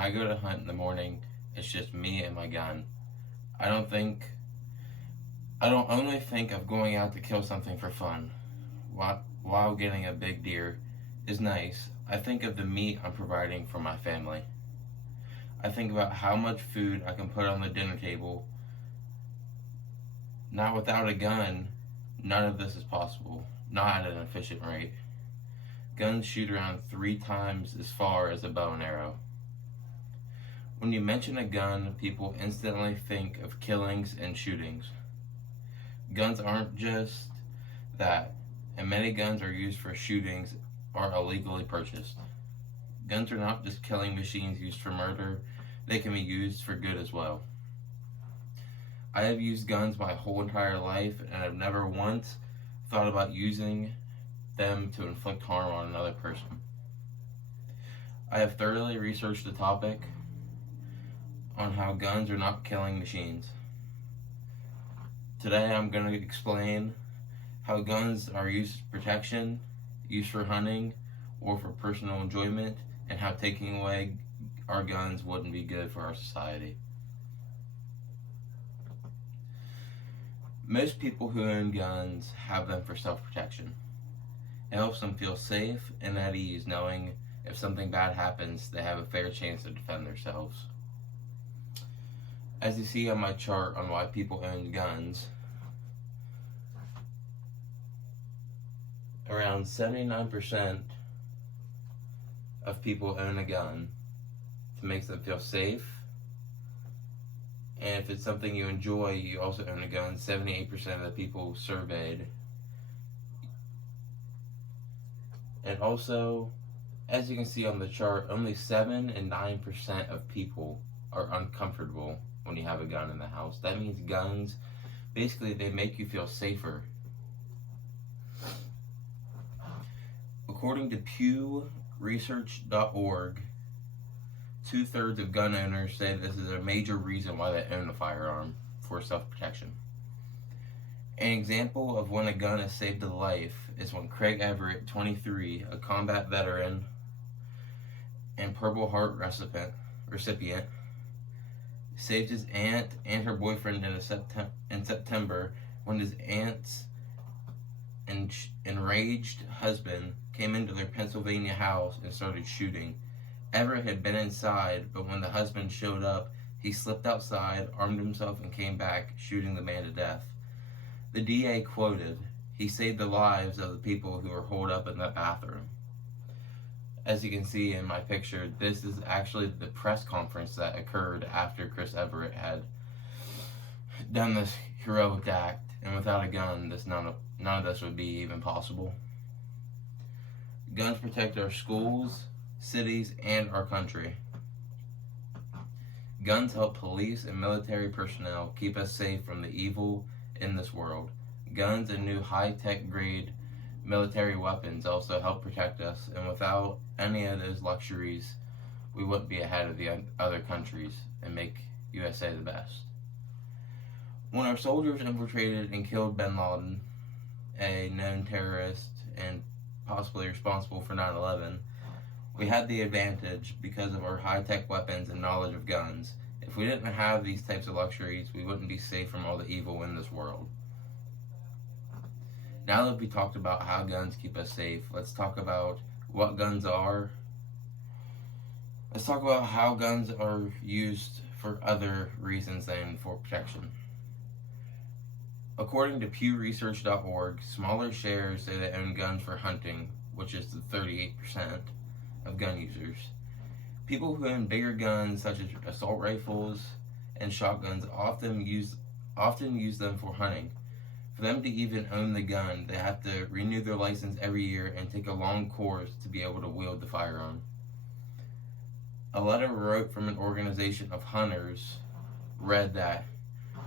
I go to hunt in the morning, it's just me and my gun. I don't think, I don't only think of going out to kill something for fun. While getting a big deer is nice, I think of the meat I'm providing for my family. I think about how much food I can put on the dinner table. Not without a gun, none of this is possible, not at an efficient rate. Guns shoot around 3 times as far as a bow and arrow. When you mention a gun, people instantly think of killings and shootings. Guns aren't just that, and many guns are used for shootings or illegally purchased. Guns are not just killing machines used for murder, they can be used for good as well. I have used guns my whole entire life, and I've never once thought about using them to inflict harm on another person. I have thoroughly researched the topic on how guns are not killing machines. Today I'm going to explain how guns are used for protection, used for hunting, or for personal enjoyment, and how taking away our guns wouldn't be good for our society. Most people who own guns have them for self-protection. It helps them feel safe and at ease knowing if something bad happens, they have a fair chance to defend themselves. As you see on my chart on why people own guns, around 79% of people own a gun to make them feel safe. And if it's something you enjoy, you also own a gun. 78% of the people surveyed. And also, as you can see on the chart, only 7 and 9% of people are uncomfortable when you have a gun in the house. That means guns, basically, they make you feel safer. According to PewResearch.org, 2/3 of gun owners say this is a major reason why they own a firearm, for self-protection. An example of when a gun has saved a life is when Craig Everett, 23, a combat veteran and Purple Heart recipient, saved his aunt and her boyfriend in September when his aunt's enraged husband came into their Pennsylvania house and started shooting. Everett had been inside, but when the husband showed up, he slipped outside, armed himself, and came back, shooting the man to death. The DA quoted, "He saved the lives of the people who were holed up in that bathroom." As you can see in my picture, this is actually the press conference that occurred after Chris Everett had done this heroic act, and without a gun, none of this would be even possible. Guns protect our schools, cities, and our country. Guns help police and military personnel keep us safe from the evil in this world. Guns and new high-tech grade military weapons also help protect us, and without any of those luxuries, we wouldn't be ahead of the other countries and make USA the best. When our soldiers infiltrated and killed bin Laden, a known terrorist and possibly responsible for 9/11, we had the advantage because of our high-tech weapons and knowledge of guns. If we didn't have these types of luxuries, we wouldn't be safe from all the evil in this world. Now that we talked about how guns keep us safe, let's talk about what guns are. Let's talk about how guns are used for other reasons than for protection. According to PewResearch.org, smaller shares say they own guns for hunting, which is the 38% of gun users. People who own bigger guns, such as assault rifles and shotguns, often use them for hunting. For them to even own the gun, they have to renew their license every year and take a long course to be able to wield the firearm. A letter wrote from an organization of hunters read that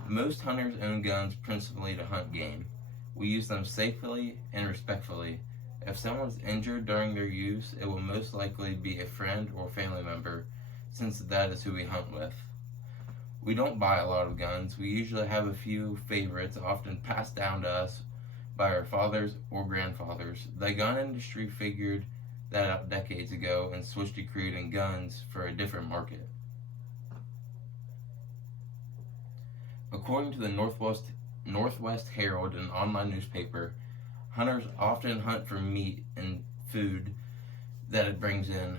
most hunters own guns principally to hunt game. We use them safely and respectfully. If someone's injured during their use, it will most likely be a friend or family member, since that is who we hunt with. We don't buy a lot of guns. We usually have a few favorites, often passed down to us by our fathers or grandfathers. The gun industry figured that out decades ago and switched to creating guns for a different market. According to the Northwest Herald, an online newspaper, hunters often hunt for meat and food that it brings in.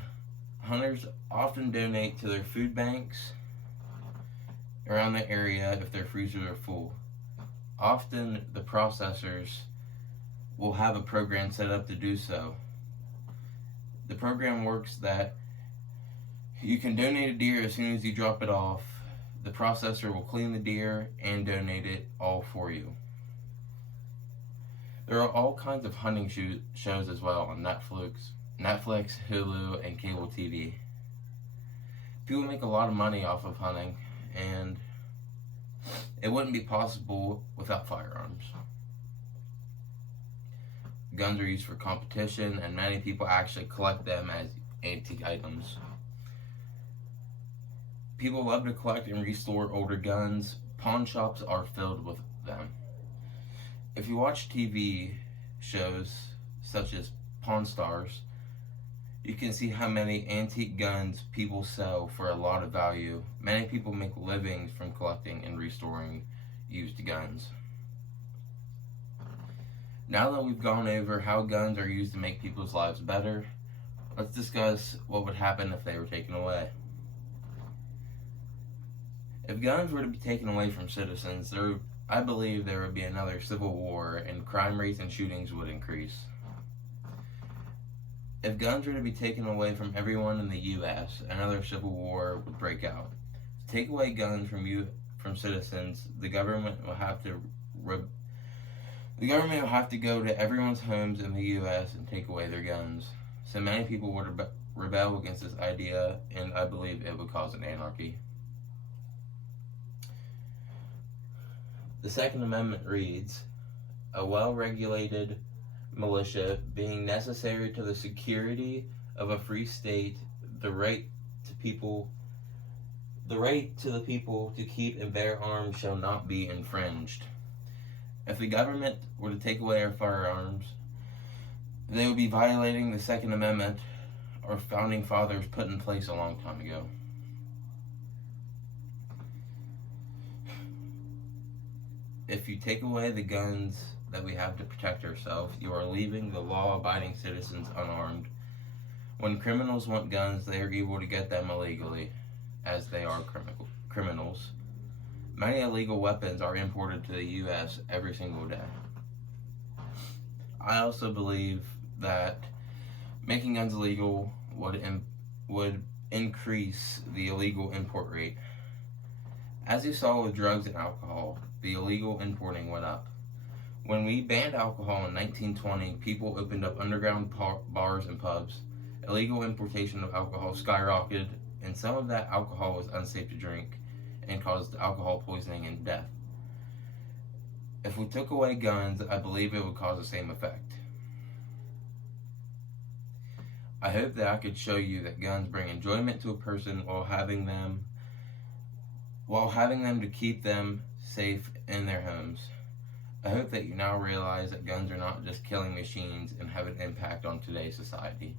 Hunters often donate to their food banks around the area if their freezers are full. Often the processors will have a program set up to do so. The program works that you can donate a deer as soon as you drop it off. The processor will clean the deer and donate it all for you. There are all kinds of hunting shows as well on Netflix, Hulu, and cable TV. People make a lot of money off of hunting, and it wouldn't be possible without firearms. Guns are used for competition, and many people actually collect them as antique items. People love to collect and restore older guns. Pawn shops are filled with them. If you watch TV shows such as Pawn Stars, you can see how many antique guns people sell for a lot of value. Many people make livings from collecting and restoring used guns. Now that we've gone over how guns are used to make people's lives better, let's discuss what would happen if they were taken away. If guns were to be taken away from citizens, I believe there would be another civil war and crime rates and shootings would increase. If guns were to be taken away from everyone in the U.S., another civil war would break out. To take away guns from citizens, the government will have to go to everyone's homes in the U.S. and take away their guns. So many people would rebel against this idea, and I believe it would cause an anarchy. The Second Amendment reads, a well-regulated militia being necessary to the security of a free state, the right to the people to keep and bear arms shall not be infringed. If the government were to take away our firearms, they would be violating the Second Amendment our founding fathers put in place a long time ago. If you take away the guns that we have to protect ourselves, you are leaving the law-abiding citizens unarmed. When criminals want guns, they are able to get them illegally, as they are criminals. Many illegal weapons are imported to the U.S. every single day. I also believe that making guns illegal would increase the illegal import rate. As you saw with drugs and alcohol, the illegal importing went up. When we banned alcohol in 1920, people opened up underground bars and pubs. Illegal importation of alcohol skyrocketed, and some of that alcohol was unsafe to drink and caused alcohol poisoning and death. If we took away guns, I believe it would cause the same effect. I hope that I could show you that guns bring enjoyment to a person while having them to keep them safe in their homes. I hope that you now realize that guns are not just killing machines and have an impact on today's society.